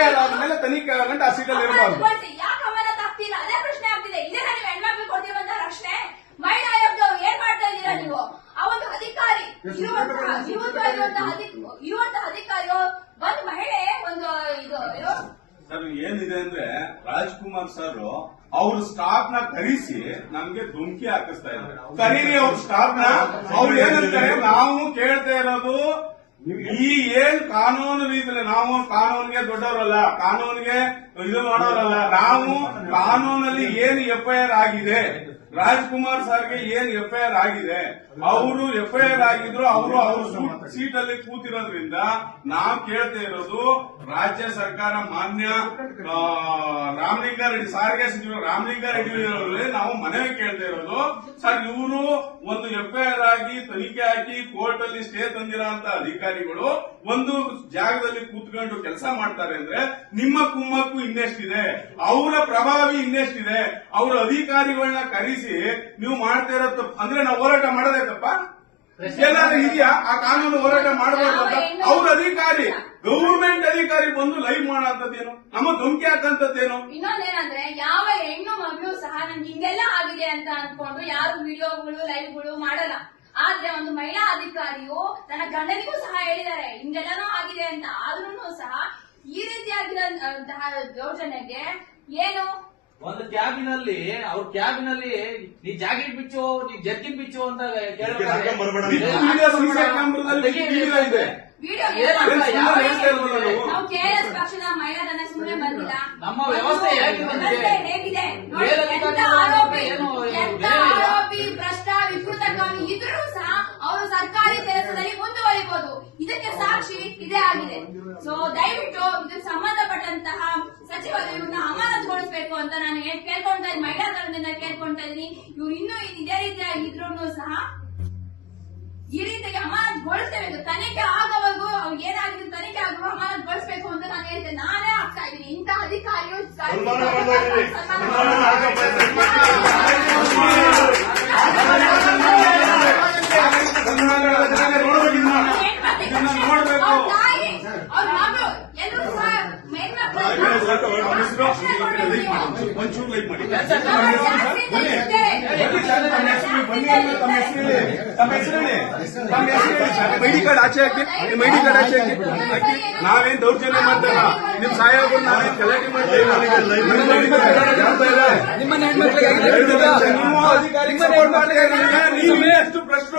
FIR ಆದ್ಮೇಲೆ ತನಿಖೆ ಆಗಂಟ ಆ ಸೀಟಲ್ಲಿ ಇರಬಾರ್ದು. ಯಾಕೆ ಅಮಾನತ್ ಆಗ್ತಿಲ್ಲ ಅದೇ ಪ್ರಶ್ನೆ ಆಗ್ತಿದೆ. ಇದೇ ನೀವು ಹೆಣ್ಮಕ್ಳು ಕೊಡ್ತಿರುವಂತಹ ರಕ್ಷಣೆ. ಮಹಿಳಾ ಆಯೋಗದವ್ರು ಏನ್ ಮಾಡ್ತಾ ಇದ್ದೀರಾ ನೀವು? ಆ ಒಂದು ಅಧಿಕಾರಿ ಇರುವಂತಹ ಅಧಿಕಾರಿಯೋ ಒಂದು ಮಹಿಳೆ ಒಂದು ಇದು ಸರ್ ಏನಿದೆ ಅಂದ್ರೆ ರಾಜ್ಕುಮಾರ್ ಸರ್ ಅವ್ರ ಸ್ಟಾಫ್ ನ ಕರೆಸಿ ನಮ್ಗೆ ಧುಮಕಿ ಹಾಕಿಸ್ತಾ ಇದ್ದಾರೆ. ಕರೀರಿ ಅವ್ರ ಸ್ಟಾಫ್ ನ. ಅವ್ರು ಏನಂತಾರೆ, ನಾವು ಕೇಳ್ತಾ ಇರೋದು ಈ ಏನ್ ಕಾನೂನು ರೀತಿಯಲ್ಲಿ, ನಾವು ಕಾನೂನಿಗೆ ದೊಡ್ಡವರಲ್ಲ, ಕಾನೂನಿಗೆ ಇದು ಮಾಡೋರಲ್ಲ, ನಾವು ಕಾನೂನಲ್ಲಿ ಏನು FIR ಆಗಿದೆ, ರಾಜ್ಕುಮಾರ್ ಸರ್ಗೆ ಏನ್ FIR ಆಗಿದೆ, ಅವರು FIR ಆಗಿದ್ರು, ಅವರು ಸೀಟ್ ಅಲ್ಲಿ ಕೂತಿರೋದ್ರಿಂದ ನಾವು ಕೇಳ್ತಾ ಇರೋದು ರಾಜ್ಯ ಸರ್ಕಾರ ಮಾನ್ಯ ರಾಮಲಿಂಗಾರೆಡ್ಡಿ ಸಾರಿಗೆ ಸಚಿವ ರಾಮಲಿಂಗಾರೆಡ್ಡಿ ಅವರಲ್ಲಿ ನಾವು ಮನವಿ ಕೇಳ್ತಾ ಇರೋದು, ಸರ್ ಇವರು ಒಂದು FIR ಆಗಿ ತನಿಖೆ ಹಾಕಿ ಕೋರ್ಟ್ ಅಲ್ಲಿ ಸ್ಟೇ ತಂದಿರೋ ಅಂತ ಅಧಿಕಾರಿಗಳು ಒಂದು ಜಾಗದಲ್ಲಿ ಕೂತ್ಕೊಂಡು ಕೆಲಸ ಮಾಡ್ತಾರೆ ಅಂದ್ರೆ ನಿಮ್ಮ ಕುಮ್ಮಕ್ಕು ಇನ್ನೆಷ್ಟಿದೆ, ಅವರ ಪ್ರಭಾವಿ ಇನ್ನೆಷ್ಟಿದೆ, ಅವರ ಅಧಿಕಾರಿಗಳನ್ನ ಕರೆಸಿ ನೀವು ಮಾಡ್ತಾ ಇರೋ ತಪ್ಪು ಅಂದ್ರೆ ನಾವು ಹೋರಾಟ ಮಾಡೋದೇ ತಪ್ಪ? ಏನಾದ್ರೂ ಇದೆಯಾ? ಆ ಕಾನೂನು ಹೋರಾಟ ಮಾಡಬಾರ್ದು ಅಂತ ಅವ್ರ ಅಧಿಕಾರಿ ಗವರ್ಮೆಂಟ್ ಅಧಿಕಾರಿ ಬಂದು ಲೈವ್ ಮಾಡೋಂಥದ್ದೇನು, ನಮ್ಮ ಧಮಕಿ ಹಾಕಂತದ್ದೇನು? ಇನ್ನೊಂದೇನಂದ್ರೆ ಯಾವ ಹೆಣ್ಣು ಮಗಳು ಸಹ ನನ್ಗೆ ಹಿಂಗೆಲ್ಲ ಆಗಿದೆ ಅಂತ ಅನ್ಕೊಂಡು ಯಾರು ವಿಡಿಯೋಗಳು ಲೈವ್ಗಳು ಮಾಡಲ್ಲ. ಆದ್ರೆ ಒಂದು ಮಹಿಳಾ ಅಧಿಕಾರಿಯು ತನ್ನ ಗಂಡನಿಗೂ ಸಹ ಹೇಳಿದ್ದಾರೆ ಹಿಂಗೆಲ್ಲನೂ ಆಗಿದೆ ಅಂತ. ಆದ್ರೂ ಸಹ ಈ ರೀತಿಯಾಗಿರುವಂತಹ ದೌರ್ಜನ್ಯಕ್ಕೆ ಏನು ಒಂದು ಕ್ಯಾಬಿನಲ್ಲಿ ಅವ್ರ ಕ್ಯಾಬಿನಲ್ಲಿ ನೀ ಜಾಕೆಟ್ ಬಿಚ್ಚು, ನೀ ಜರ್ಕಿನ್ ಬಿಚ್ಚು ಅಂತ ಕೇಳ್ತಾರೆ. ನಾವು KRS ಪಕ್ಷದ ಮಹಿಳಾ ಸುಮ್ಮನೆ ಬಂದಿಲ್ಲ. ನಮ್ಮ ವ್ಯವಸ್ಥೆ ಹೇಗಿದೆ ಆರೋಪಿ ಭ್ರಷ್ಟ ವಿಕೃತಕಾಮಿ ಇದ್ರೂ ಸಹ ಅವರು ಸರ್ಕಾರಿ ಕೆಲಸದಲ್ಲಿ ಮುಂದುವರಿಬಹುದು. ಇದಕ್ಕೆ ಸಾಕ್ಷಿ ಇದೇ ಆಗಿದೆ. ಸೊ ದಯವಿಟ್ಟು ಇದಕ್ಕೆ ಸಂಬಂಧಪಟ್ಟಂತಹ ಸಚಿವರು ಇವ್ರನ್ನ ಅಮಾನತುಗೊಳಿಸಬೇಕು ಅಂತ ನಾನು ಕೇಳ್ಕೊಳ್ತಾ ಇದ್ದೀನಿ, ಮಹಿಳಾ ದಳದಿಂದ ಕೇಳ್ಕೊಳ್ತಾ ಇದ್ದೀನಿ. ಇವ್ರು ಇನ್ನೂ ಇದೇ ರೀತಿಯಾಗಿ ಇದ್ರೂ ಸಹ ಈ ರೀತಿಯಾಗಿ ಅಮಾನತುಗೊಳಿಸಬೇಕು. ತನಿಖೆ ಆಗೋವರೆಗೂ ಅವ್ರು ಏನಾಗಿದೆ ತನಿಖೆ ಆಗುವ ಅಮಾನತುಗೊಳಿಸಬೇಕು ಅಂತ ನಾನು ಹೇಳ್ತೇನೆ. ನಾನೇ ಆಗ್ತಾ ಇದ್ದೀನಿ ಇಂಥ ಅಧಿಕಾರಿಯು ಒಂಚೂರು ಲೈಕ್ ಮಾಡಿ. ಐಡಿ ಕಾರ್ಡ್ ಆಚೆ ಹಾಕಿ, ನಿಮ್ ಐಡಿ ಕಾರ್ಡ್ ಆಚೆ ಹಾಕಿ. ನಾವೇನ್ ದೌರ್ಜನ್ಯ ಮಾಡ್ತೇವ, ನಿಮ್ ಸಾಹೇಬರು ನಾವೇನ್ ಗಲಾಟೆ ಮಾಡ್ತೇವೆ. ನೀವೇ ಎಷ್ಟು ಪ್ರಶ್ನೆ